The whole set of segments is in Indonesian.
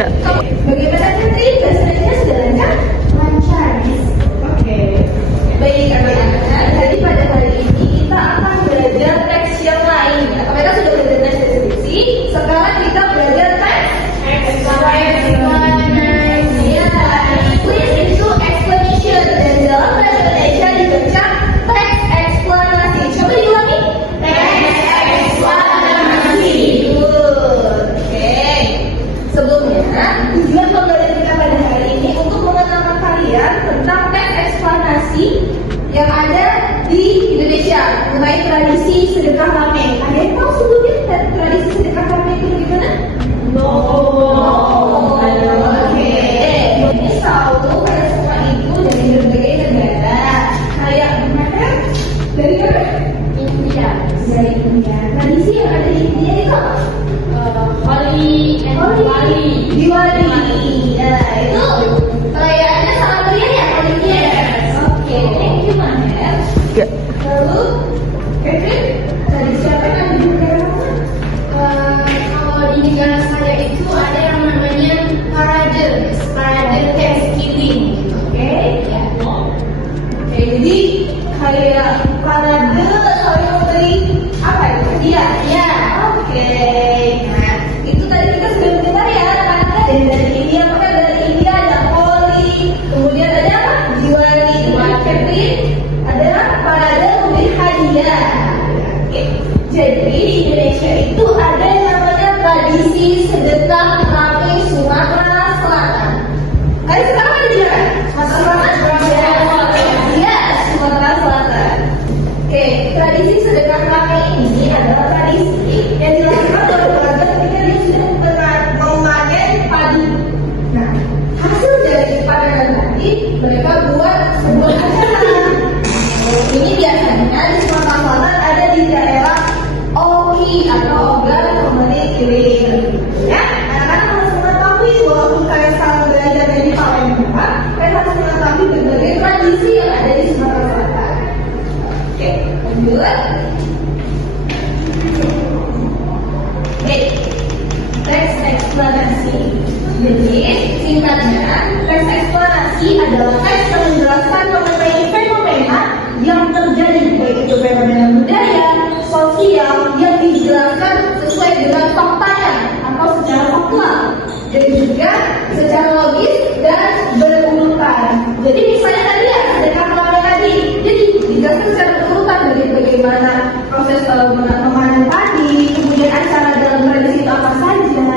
Enggak. Bagaimana Fitri? Bahasa Indonesia sudah lancar? Lancar. Oke. Baik anak-anak, jadi pada hari ini kita akan belajar teks yang lain. Mereka sudah belajar teks deskripsi. Sekarang kita belajar teks explanation. Ya, English itu explanation dan dalam bahasa Indonesia dibaca teks eksplanasi. Coba diulangi. Teks eksplanasi. Oke. Sebelumnya, tujuan pembelajaran kita pada hari ini untuk mengenalkan kalian tentang teks eksplanasi yang ada di Indonesia mengenai tradisi sedekah rame. Ada yang tahu sebelumnya tradisi sedekah rame itu bagaimana? No. Oke. Ini tahu pada semua itu dari berbagai negara. Kayak mana? Dari mana? India. Dari India. Tradisi yang ada di India itu apa? Diwali. Nah, itu perayaannya sangat meriah ya kalau ini ya. Oke, thank you Maher. Lalu, Kevin, tradisi apa yang ada di negara kamu? Kalau di negara saya itu ada yang namanya parade Thanksgiving. Oke, ya. Oke, jadi kayak parade kalau memberi apa itu? Hadiah. Ya, oke. Nah, itu tadi kita sudah mendengar ya, karena dari India, maka dari India ada Holi, kemudian ada apa? Diwali, Kevin, ada parade memberi hadiah. Oke, jadi di Indonesia itu ada yang namanya tradisi sedekah rame Sumatera Selatan. Kalian sekarang ada di mana? Sumatera Selatan. Iya, Sumatera Selatan. Oke, tradisi sedekah rame ini adalah tradisi yang dilakukan oleh keluarga ketika dia sudah memanen padi. Nah, hasil dari panenan tadi mereka buat sebuah acara. Ini biasanya di Sumatera Selatan ada di daerah Oki atau Ogan Community. Ya, anak-anak harus mengetahui walaupun kalian sekarang belajar dari Palembang, kalian harus mengetahui berbagai tradisi yang ada di Sumatera Selatan. Oke, lanjut. Oke, teks eksplanasi. Jadi, singkatnya, teks eksplanasi adalah teks yang menjelaskan mengenai fenomena yang terjadi, baik itu fenomena budaya, sosial, yang dijelaskan sesuai dengan faktanya atau secara faktual, dan juga secara logis dan berurutan. Jadi misalnya tadi ya, sedekah rame tadi, jadi dijelaskan secara berurutan dari bagaimana proses memanen padi, kemudian acara dalam tradisi itu apa saja.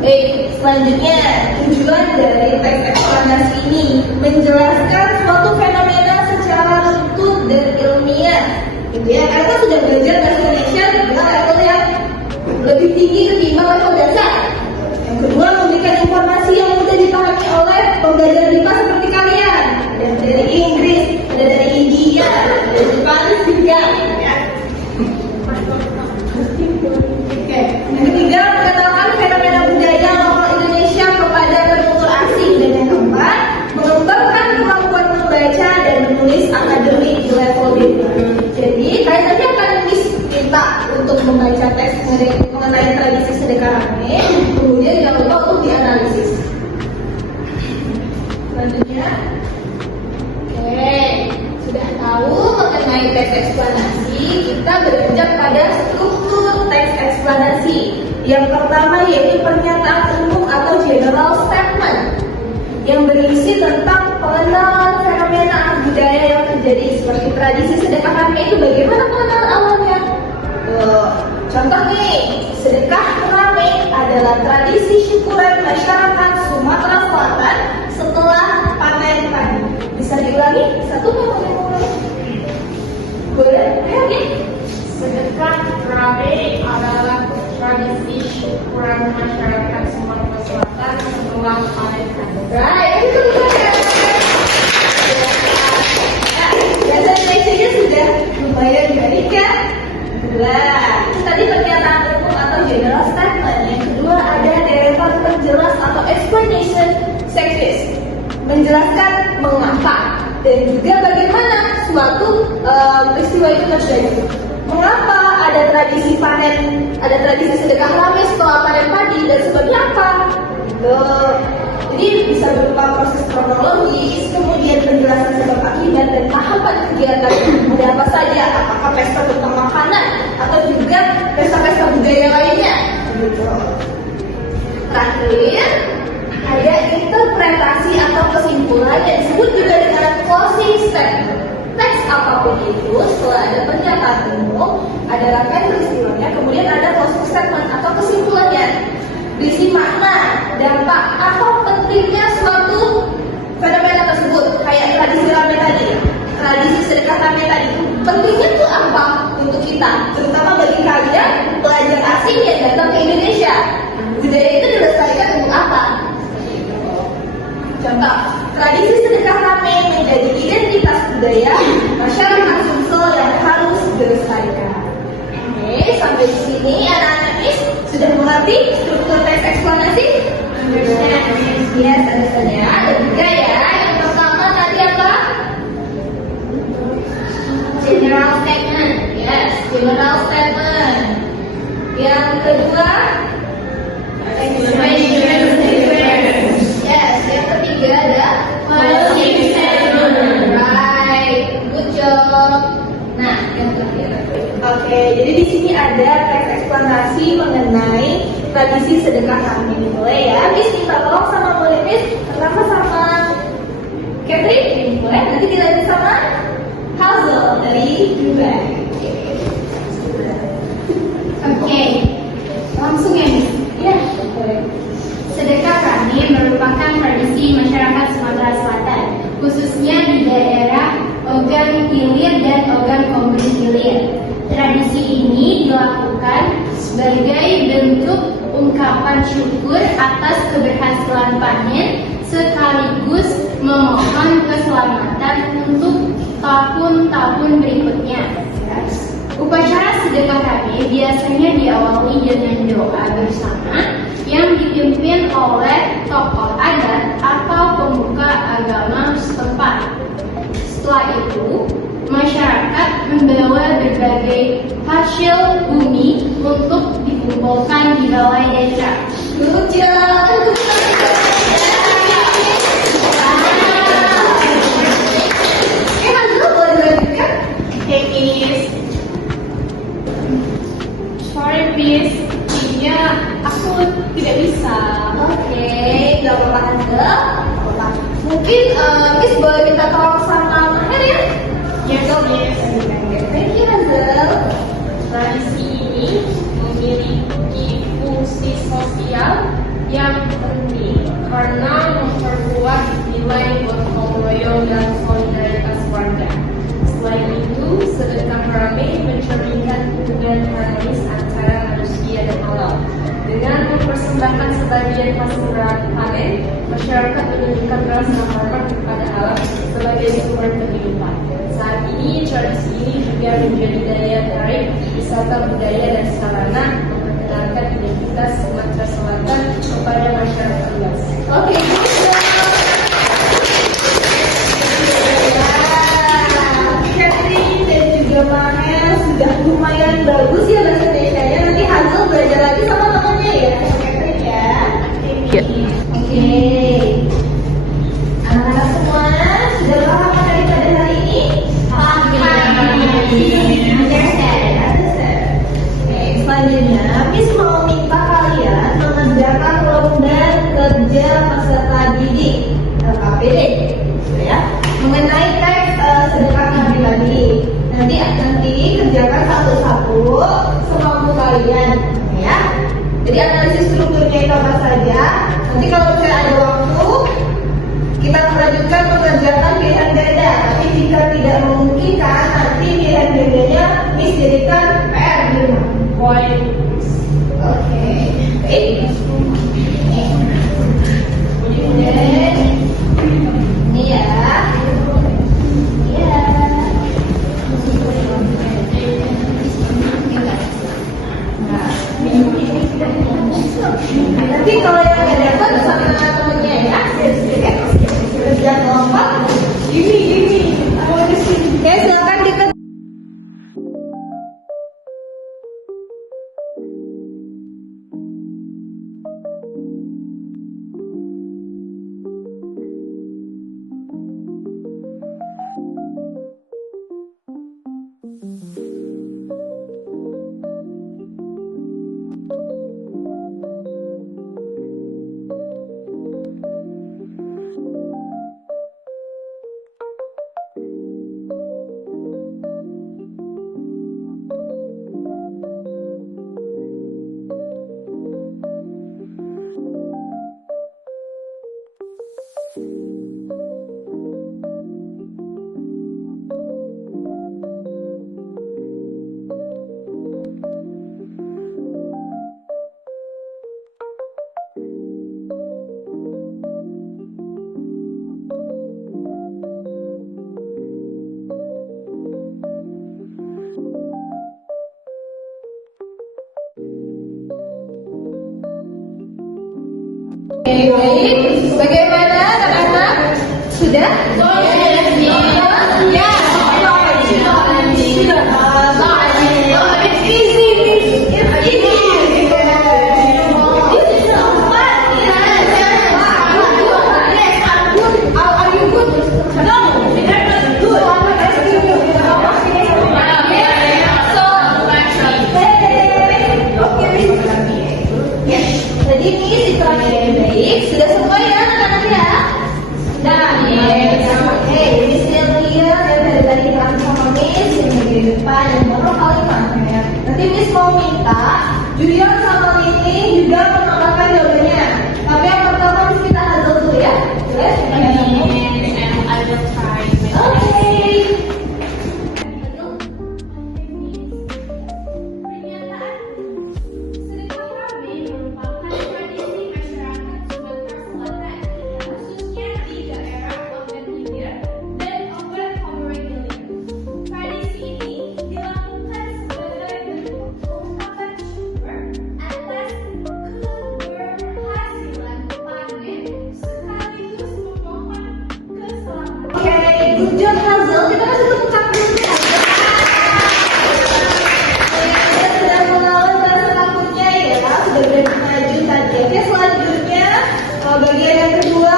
Baik, selanjutnya tujuan dari teks eksplanasi ini menjelaskan suatu fenomena secara runtut dan ilmiah. Gitu ya, karena sudah belajar bahasa Indonesia dengan level yang lebih tinggi ketimbang level dasar. Yang kedua, memberikan informasi yang mudah dipahami oleh pembelajar IPA seperti kalian. Ada dari Inggris, ada dari India, ada Jepang juga. Oke, yang ketiga, mengenalkan fenomena budaya lokal Indonesia kepada penutur asing, dan yang keempat, mengembangkan kemampuan membaca dan menulis akademik di level B2. Jadi, kalian nanti akan minta untuk membaca teks mengenai tradisi sedekah rame, kemudian jangan lupa untuk dianalisis. Selanjutnya, oke, sudah tahu mengenai teks eksplanasi, kita beranjak pada struktur teks eksplanasi. Yang pertama yaitu pernyataan umum atau general statement yang berisi tentang pengenalan fenomena budaya yang terjadi seperti tradisi sedekah rame itu bagaimana pengenalan awalnya. Contoh nih, sedekah rame adalah tradisi syukuran masyarakat Sumatera Selatan setelah panen padi. Bisa diulangi? Satu mau boleh? Ayo nih. Sedekah rame adalah tradisi syukuran masyarakat Sumatera Selatan setelah panen padi. Right, itu benar. Bahasa Indonesia sudah lumayan baik kan? Nah, itu tadi pernyataan umum atau general statement. Yang kedua ada deretan penjelas atau explanation sequence, menjelaskan mengapa dan juga bagaimana suatu peristiwa itu terjadi. mengapa ada tradisi panen, ada tradisi sedekah rame setelah panen padi dan sebabnya apa? Gitu. Jadi bisa berupa proses kronologis, kemudian penjelasan sebab akibat dan tahapan kegiatan. Ada apa saja? Apakah pesta tentang makanan atau juga pesta-pesta budaya lainnya? Gitu. Terakhir, ada interpretasi atau kesimpulan yang disebut juga dengan closing statement. Teks apapun itu, setelah ada pernyataan umum, ada rangkaian peristiwanya, kemudian ada closing statement atau kesimpulannya. Berisi makna, dampak, atau pentingnya suatu fenomena tersebut. Kayak tradisi rame tadi, tradisi sedekah rame tadi. Pentingnya itu apa untuk kita? Terutama bagi kalian pelajar asing yang datang ke Indonesia. Budaya itu dilestarikan untuk apa? Contoh, tradisi sedekah rame menjadi identitas budaya masyarakat Sumsel yang harus dilestarikan. Oke, sampai di sini anak-anak Miss sudah mengerti struktur teks eksplanasi? Ya, tentunya. Dan juga ya, yang pertama tadi apa? General statement. Yes, general statement. Yang kedua, explanation statement. Yes, yang ketiga ada closing statement. Right, good job. Nah, yang terakhir. Oke, jadi di sini ada teks eksplanasi mengenai tradisi sedekah rame. Boleh ya, Miss minta tolong sama murid Miss, pertama sama Catherine, boleh? Nanti dilanjut sama Hazel dari juga. Oke, langsung ya Miss. Ya, boleh. Sedekah rame merupakan tradisi masyarakat Sumatera Selatan, khususnya di daerah Ogan Hilir dan Ogan Komering Hilir. Tradisi ini dilakukan sebagai bentuk ungkapan syukur atas keberhasilan panen sekaligus memohon keselamatan untuk tahun-tahun berikutnya. Upacara sedekah rame biasanya diawali dengan doa bersama yang dipimpin oleh tokoh adat atau pemuka agama setempat. Setelah itu, masyarakat membawa berbagai hasil bumi untuk dikumpulkan di balai desa. Good job. Hazel boleh dilanjutkan? Okay, Miss. Sorry, Miss. Kayaknya aku tidak bisa. Oke, gak apa-apa Hazel. Mungkin Miss boleh minta tolong sama Maher ya? Yes, Miss. Thank you Hazel. Tradisi ini memiliki fungsi sosial yang penting karena memperkuat nilai gotong royong dan solidaritas warga. Selain itu, sedekah rame mencerminkan hubungan harmonis antara manusia dan alam. Dengan mempersembahkan sebagian hasil panen, masyarakat menunjukkan rasa hormat kepada alam sebagai sumber kehidupan. Saat ini, tradisi ini juga menjadi daya tarik wisata budaya dan sarana memperkenalkan identitas Sumatera Selatan kepada masyarakat luas. Oke, Catherine dan juga Maher sudah lumayan bagus ya bahasa Indonesia-nya. Nanti Hazel belajar lagi sama temannya ya, Catherine ya. Oke. Anak-anak semua sudah paham materi pada hari ini? Selanjutnya, Miss mau minta kalian mengerjakan ronda kerja peserta didik KPD, ya, mengenai teks sedekah rame tadi. Nanti kerjakan satu-satu semampu kalian, ya. Jadi analisis strukturnya itu apa saja. Nanti kalau misalnya ada waktu, kita melanjutkan mengerjakan pilihan ganda. Tapi jika tidak memungkinkan, nanti pilihan gandanya Miss jadikan PR di rumah. Poin. Oke. Baik. Ini ya. Iya. Nanti kalau yang nggak dapat sama temennya ya, kerja kelompok. Gini. Oke, silakan dikerjakan. Sudah? Ya. Jadi ini situasi yang baik. Sudah semua ya anak-anak ya? Nah, oke, Miss Nelia dan dari kita sama Miss yang di depan dan baru kalimatnya. Nanti Miss mau minta Julian sama Lini juga menambahkan jawabannya. Tapi yang pertama Miss kita hadal dulu ya. Boleh? Oke. Good job Hazel, kita kasih tepuk tangan dulu ya. Kita sudah melawan rasa takutnya ya, sudah berani maju tadi. Oke, selanjutnya bagian yang kedua,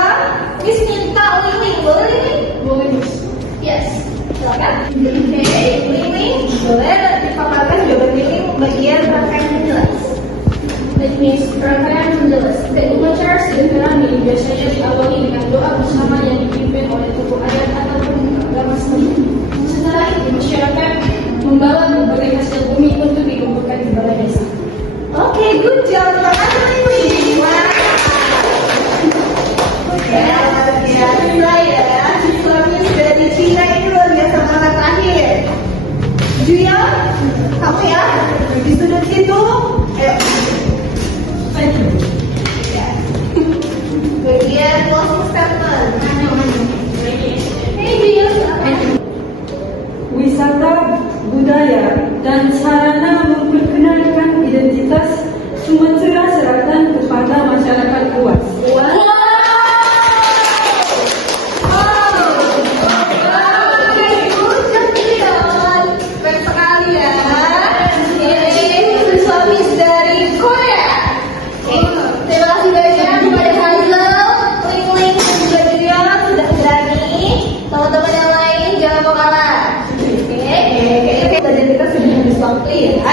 Miss minta Lining, boleh Lining? Boleh Miss. Yes, silakan. Oke, Lining, boleh dipaparkan jawaban Lining bagian rangkaian menjelas. Baik Miss, rangkaian menjelas. Upacara sederhana ini biasanya diawali dengan doa bersama yang dipimpin oleh tokoh adat ataupun agama setempat. Setelah itu masyarakat membawa berbagai hasil bumi untuk dikumpulkan di balai desa. Oke, good job. Terima kasih Lining. Wow. Ya, biasa ya. Siswanya dari Cina ini luar biasa banget terakhir. Julia, kamu ya di sudut situ. Ayo. Bagian closing statement. Hey Julia, silakan. Wisata budaya dan sarana memperkenalkan identitas Sumatera Selatan kepada masyarakat luas.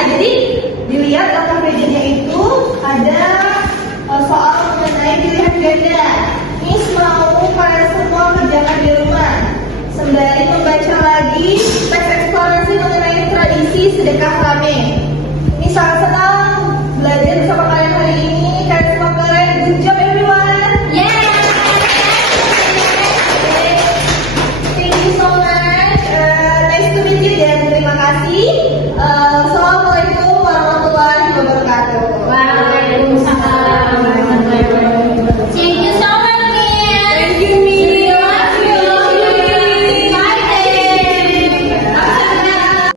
Jadi dilihat dalam papernya itu ada soal mengenai pilihan ganda. Miss mau kalian semua kerjakan di rumah sembari membaca lagi teks eksplorasi mengenai tradisi sedekah rame.